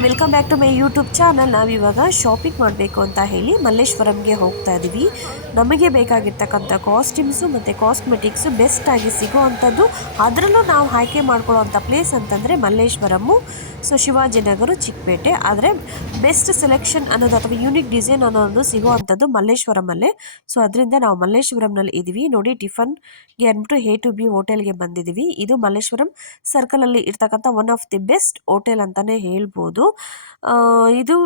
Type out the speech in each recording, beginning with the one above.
Hi welcome back to my YouTube channel. ನಾವಿವಾಗ shopping ಮಾಡಬೇಕು ಅಂತ ಹೇಳಿ ಮಲ್ಲೇಶ್ವರಂಗೆ ಹೋಗ್ತಾ ಇದ್ದೀವಿ ನಮಗೆ ಬೇಕಾಗಿರ್ತಕ್ಕಂಥ ಕಾಸ್ಟ್ಯೂಮ್ಸು ಮತ್ತು ಕಾಸ್ಮೆಟಿಕ್ಸು ಬೆಸ್ಟಾಗಿ ಅಂಥದ್ದು ಅದರಲ್ಲೂ ನಾವು ಆಯ್ಕೆ ಮಾಡ್ಕೊಳ್ಳೋವಂಥ ಪ್ಲೇಸ್ ಅಂತಂದರೆ ಮಲ್ಲೇಶ್ವರಮ್ಮು ಸೊ ಶಿವಾಜಿನಗರ ಚಿಕ್ಕಪೇಟೆ. ಆದರೆ ಬೆಸ್ಟ್ ಸೆಲೆಕ್ಷನ್ ಅನ್ನೋದು ಅಥವಾ ಯೂನಿಕ್ ಡಿಸೈನ್ ಅನ್ನೋದು ಸಿಗೋ ಅಂಥದ್ದು ಮಲ್ಲೇಶ್ವರಮಲ್ಲೇ. ಸೊ ಅದರಿಂದ ನಾವು ಮಲ್ಲೇಶ್ವರಂನಲ್ಲಿ ಇದ್ದೀವಿ. ನೋಡಿ ಟಿಫನ್ಗೆ ಅಂದ್ಬಿಟ್ಟು ಎ ಟು ಬಿ ಹೋಟೆಲ್ಗೆ ಬಂದಿದ್ದೀವಿ. ಇದು ಮಲ್ಲೇಶ್ವರಂ ಸರ್ಕಲಲ್ಲಿ ಇರ್ತಕ್ಕಂಥ one of the best hotel ಅಂತಲೇ ಹೇಳ್ಬೋದು. ಇದು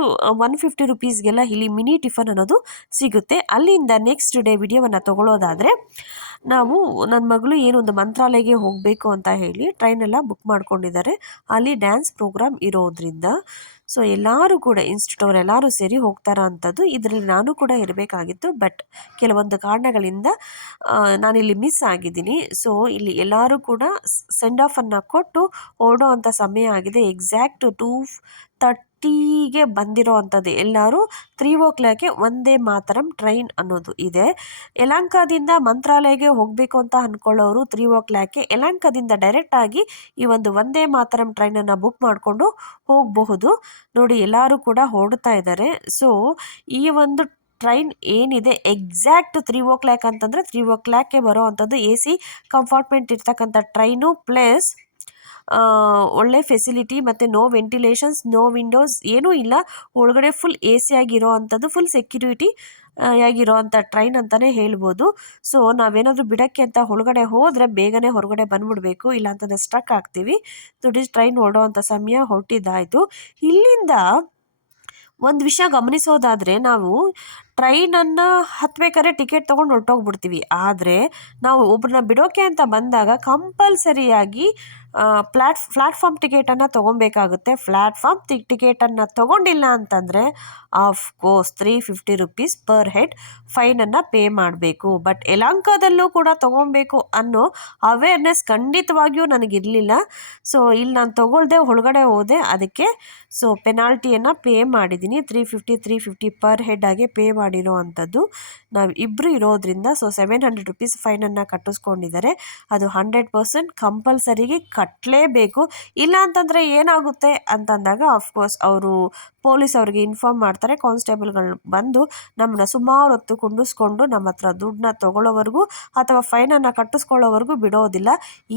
ಒನ್ ಫಿಫ್ಟಿ ರುಪೀಸ್ಗೆಲ್ಲ ಇಲ್ಲಿ ಮಿನಿ ಟಿಫನ್ ಅನ್ನೋದು ಸಿಗುತ್ತೆ. ಅಲ್ಲಿಂದ ನೆಕ್ಸ್ಟ್ ಡೇ ವಿಡಿಯೋವನ್ನು ತಗೊಳ್ಳೋದಾದರೆ ನಾವು ನನ್ನ ಮಗಳು ಏನು ಒಂದು ಮಂತ್ರಾಲಯಗೆ ಹೋಗಬೇಕು ಅಂತ ಹೇಳಿ ಟ್ರೈನೆಲ್ಲ ಬುಕ್ ಮಾಡ್ಕೊಂಡಿದ್ದಾರೆ. ಅಲ್ಲಿ ಡ್ಯಾನ್ಸ್ ಪ್ರೋಗ್ರಾಮ್ ಇರೋದ್ರಿಂದ. ಸೊ ಎಲ್ಲರೂ ಕೂಡ ಇನ್ಸ್ಟಿಟ್ಯೂಟ್ ಅವ್ರು ಎಲ್ಲರೂ ಸೇರಿ ಹೋಗ್ತಾರ ಅಂಥದ್ದು ಇದರಲ್ಲಿ ನಾನು ಕೂಡ ಇರಬೇಕಾಗಿತ್ತು. ಬಟ್ ಕೆಲವೊಂದು ಕಾರಣಗಳಿಂದ ನಾನಿಲ್ಲಿ ಮಿಸ್ ಆಗಿದ್ದೀನಿ. ಸೊ ಇಲ್ಲಿ ಎಲ್ಲರೂ ಕೂಡ ಸೆಂಡ್ ಆಫನ್ನು ಕೊಟ್ಟು ಹೊರಡೋ ಅಂಥ ಸಮಯ ಆಗಿದೆ. ಎಕ್ಸಾಕ್ಟ್ ಟೂ ತರ್ಟಿಗೆ ಬಂದಿರೋ ಅಂಥದ್ದು ಎಲ್ಲರೂ ತ್ರೀ ಓ ಕ್ಲಾಕ್ಗೆ ಒಂದೇ ಮಾತರಂ ಟ್ರೈನ್ ಅನ್ನೋದು ಇದೆ. ಯಲಹಂಕದಿಂದ ಮಂತ್ರಾಲಯಕ್ಕೆ ಹೋಗಬೇಕು ಅಂತ ಅಂದ್ಕೊಳ್ಳೋರು ತ್ರೀ ಓ ಕ್ಲಾಕ್ಗೆ ಯಲಂಕದಿಂದ ಡೈರೆಕ್ಟಾಗಿ ಈ ಒಂದು ಒಂದೇ ಮಾತರಂ ಟ್ರೈನನ್ನು ಬುಕ್ ಮಾಡಿಕೊಂಡು ಹೋಗಬಹುದು. ನೋಡಿ, ಎಲ್ಲರೂ ಕೂಡ ಹೊರಡ್ತಾ ಇದ್ದಾರೆ. ಸೊ ಈ ಒಂದು ಟ್ರೈನ್ ಏನಿದೆ? ಎಕ್ಸಾಕ್ಟ್ ತ್ರೀ ಓ ಕ್ಲಾಕ್ ಅಂತಂದರೆ ತ್ರೀ ಓ ಕ್ಲಾಕ್ಗೆ ಬರೋ ಅಂಥದ್ದು ಎ ಸಿ ಕಂಫಾರ್ಟ್ಮೆಂಟ್ ಇರ್ತಕ್ಕಂಥ ಟ್ರೈನು ಪ್ಲಸ್ ಒಳ್ಳೆ ಫೆಸಿಲಿಟಿ ಮತ್ತು ನೋ ವೆಂಟಿಲೇಷನ್ಸ್ ನೋ ವಿಂಡೋಸ್ ಏನೂ ಇಲ್ಲ. ಒಳಗಡೆ ಫುಲ್ ಎ ಸಿ ಆಗಿರೋ ಅಂಥದ್ದು ಫುಲ್ ಸೆಕ್ಯೂರಿಟಿ ಆಗಿರೋ ಅಂಥ ಟ್ರೈನ್ ಅಂತಲೇ ಹೇಳ್ಬೋದು. ಸೊ ನಾವೇನಾದರೂ ಬಿಡೋಕ್ಕೆ ಅಂತ ಒಳಗಡೆ ಹೋದರೆ ಬೇಗನೆ ಹೊರಗಡೆ ಬಂದ್ಬಿಡಬೇಕು, ಇಲ್ಲ ಅಂತಂದರೆ ಸ್ಟ್ರಕ್ ಆಗ್ತೀವಿ. ದುಡ್ಡು ಟ್ರೈನ್ ಹೊರಡೋ ಅಂಥ ಸಮಯ ಹೊರಟಿದ್ದಾಯಿತು. ಇಲ್ಲಿಂದ ಒಂದು ವಿಷಯ ಗಮನಿಸೋದಾದರೆ ನಾವು ಟ್ರೈನನ್ನು ಹತ್ತಬೇಕಾದ್ರೆ ಟಿಕೆಟ್ ತೊಗೊಂಡು ಹೊರಟೋಗ್ಬಿಡ್ತೀವಿ. ಆದರೆ ನಾವು ಒಬ್ಬರನ್ನ ಬಿಡೋಕೆ ಅಂತ ಬಂದಾಗ ಕಂಪಲ್ಸರಿಯಾಗಿ ಪ್ಲ್ಯಾಟ್ ಫ್ಲ್ಯಾಟ್ಫಾರ್ಮ್ ಟಿಕೆಟನ್ನು ತೊಗೊಬೇಕಾಗುತ್ತೆ ಫ್ಲ್ಯಾಟ್ಫಾರ್ಮ್ ಟಿ, ಟಿಕೆಟನ್ನು ತೊಗೊಂಡಿಲ್ಲ ಅಂತಂದರೆ of course three fifty rupees per head ಫೈನನ್ನು pay ಮಾಡಬೇಕು. ಬಟ್ ಯಲಹಂಕದಲ್ಲೂ ಕೂಡ ತೊಗೊಬೇಕು ಅನ್ನೋ ಅವೇರ್ನೆಸ್ ಖಂಡಿತವಾಗಿಯೂ ನನಗಿರಲಿಲ್ಲ. ಸೊ ಇಲ್ಲಿ ನಾನು ತೊಗೊಳ್ದೆ, ಒಳಗಡೆ ಹೋದೆ, ಅದಕ್ಕೆ ಸೊ ಪೆನಾಲ್ಟಿಯನ್ನು ಪೇ ಮಾಡಿದ್ದೀನಿ. Three fifty three fifty per head ಆಗಿ ಪೇ ಮಾಡಿರೋ ಅಂಥದ್ದು. ನಾವು ಇಬ್ಬರು ಇರೋದ್ರಿಂದ ಸೊ ಸೆವೆನ್ ಹಂಡ್ರೆಡ್ ರುಪೀಸ್ ಫೈನನ್ನು ಕಟ್ಟಿಸ್ಕೊಂಡಿದ್ದಾರೆ ಅದು ಹಂಡ್ರೆಡ್ ಪರ್ಸೆಂಟ್ ಕಂಪಲ್ಸರಿಗೆ ಕಟ್ಟಲೇಬೇಕು ಇಲ್ಲ ಅಂತಂದರೆ ಏನಾಗುತ್ತೆ ಅಂತಂದಾಗ ಆಫ್ಕೋರ್ಸ್ ಅವರು ಪೊಲೀಸ್ ಅವ್ರಿಗೆ ಇನ್ಫಾರ್ಮ್ ಮಾಡ್ತಾರೆ. ಕಾನ್ಸ್ಟೇಬಲ್ಗಳು ಬಂದು ನಮ್ಮನ್ನ ಸುಮಾರು ಹೊತ್ತು ಕುಂಡಿಸ್ಕೊಂಡು ನಮ್ಮ ಹತ್ರ ದುಡ್ಡನ್ನ ತೊಗೊಳ್ಳೋವರೆಗೂ ಅಥವಾ ಫೈನನ್ನು ಕಟ್ಟಿಸ್ಕೊಳ್ಳೋವರೆಗೂ ಬಿಡೋದಿಲ್ಲ.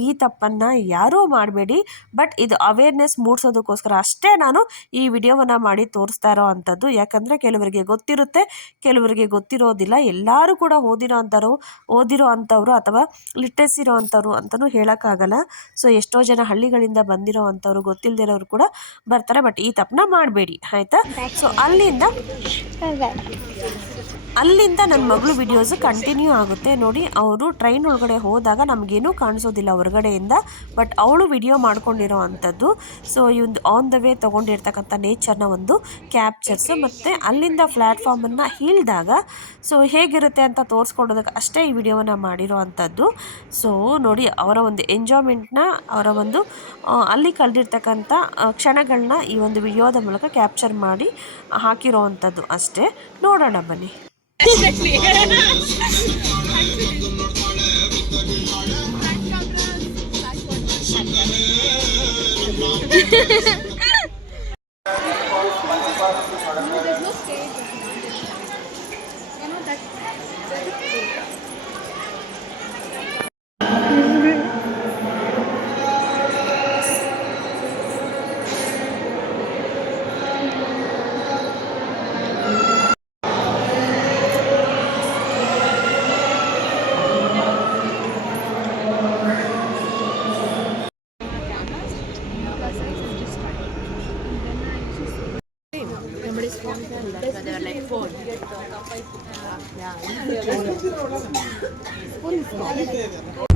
ಈ ತಪ್ಪನ್ನು ಯಾರೂ ಮಾಡಬೇಡಿ. ಬಟ್ ಇದು ಅವೇರ್ನೆಸ್ ಮೂಡಿಸೋದಕ್ಕೋಸ್ಕರ ಅಷ್ಟೇ ನಾನು ಈ ವಿಡಿಯೋವನ್ನು ಮಾಡಿ ತೋರಿಸ್ತಾ ಇರೋ ಅಂಥದ್ದು. ಯಾಕಂದರೆ ಕೆಲವರಿಗೆ ಗೊತ್ತಿರುತ್ತೆ. ಕೆಲವರಿಗೆ ಗೊತ್ತಿರೋದಿಲ್ಲ. ಎಲ್ಲರೂ ಕೂಡ ಓದಿರೋ ಅಂಥವ್ರು ಓದಿರೋ ಅಂಥವ್ರು ಅಥವಾ ಲಿಟ್ರೆಸಿ ಇರೋ ಅಂಥವ್ರು ಅಂತಲೂ ಹೇಳೋಕ್ಕಾಗಲ್ಲ. ಸೊ ಎಷ್ಟೋ ಜನ ಹಳ್ಳಿಗಳಿಂದ ಬಂದಿರೋ ಅಂಥವ್ರು ಗೊತ್ತಿಲ್ಲದಿರೋರು ಕೂಡ ಬರ್ತಾರೆ. ಬಟ್ ಈ ತಪ್ಪನ್ನ ಮಾಡಬೇಡಿ. ಆಯಿತಾ? ಸೊ ಅಲ್ಲಿಂದ ಅಲ್ಲಿಂದ ನನ್ನ ಮಗಳು ವಿಡಿಯೋಸ್ ಕಂಟಿನ್ಯೂ ಆಗುತ್ತೆ. ನೋಡಿ, ಅವರು ಟ್ರೈನ್ ಒಳಗಡೆ ಹೋದಾಗ ನಮಗೇನೂ ಕಾಣಿಸೋದಿಲ್ಲ ಹೊರಗಡೆಯಿಂದ ಬಟ್ ಅವಳು ವಿಡಿಯೋ ಮಾಡ್ಕೊಂಡಿರೋ ಅಂಥದ್ದು. ಸೊ ಈ ಒಂದು ಆನ್ ದ ವೇ ತೊಗೊಂಡಿರ್ತಕ್ಕಂಥ ನೇಚರ್ನ ಒಂದು ಕ್ಯಾಪ್ಚರ್ಸು ಮತ್ತು ಅಲ್ಲಿಂದ ಪ್ಲ್ಯಾಟ್ಫಾರ್ಮನ್ನು ಹೀಳಿದಾಗ ಸೊ ಹೇಗಿರುತ್ತೆ ಅಂತ ತೋರಿಸ್ಕೊಡೋದಕ್ಕೆ ಅಷ್ಟೇ ಈ ವಿಡಿಯೋವನ್ನು ಮಾಡಿರೋ ಅಂಥದ್ದು. ಸೊ ನೋಡಿ, ಅವರ ಒಂದು ಎಂಜಾಯ್ಮೆಂಟ್ನ ಅವರ ಒಂದು ಅಲ್ಲಿ ಕಳೆದಿರ್ತಕ್ಕಂಥ ಕ್ಷಣಗಳನ್ನ ಈ ಒಂದು ವಿಡಿಯೋದ ಮೂಲಕ ಕ್ಯಾಪ್ಚರ್ ಮಾಡಿ ಹಾಕಿರೋ ಅಂಥದ್ದು ಅಷ್ಟೇ. ನೋಡೋಣ. না মানে Exactly. always phone them. That's why they are like phone. Yeah. yeah.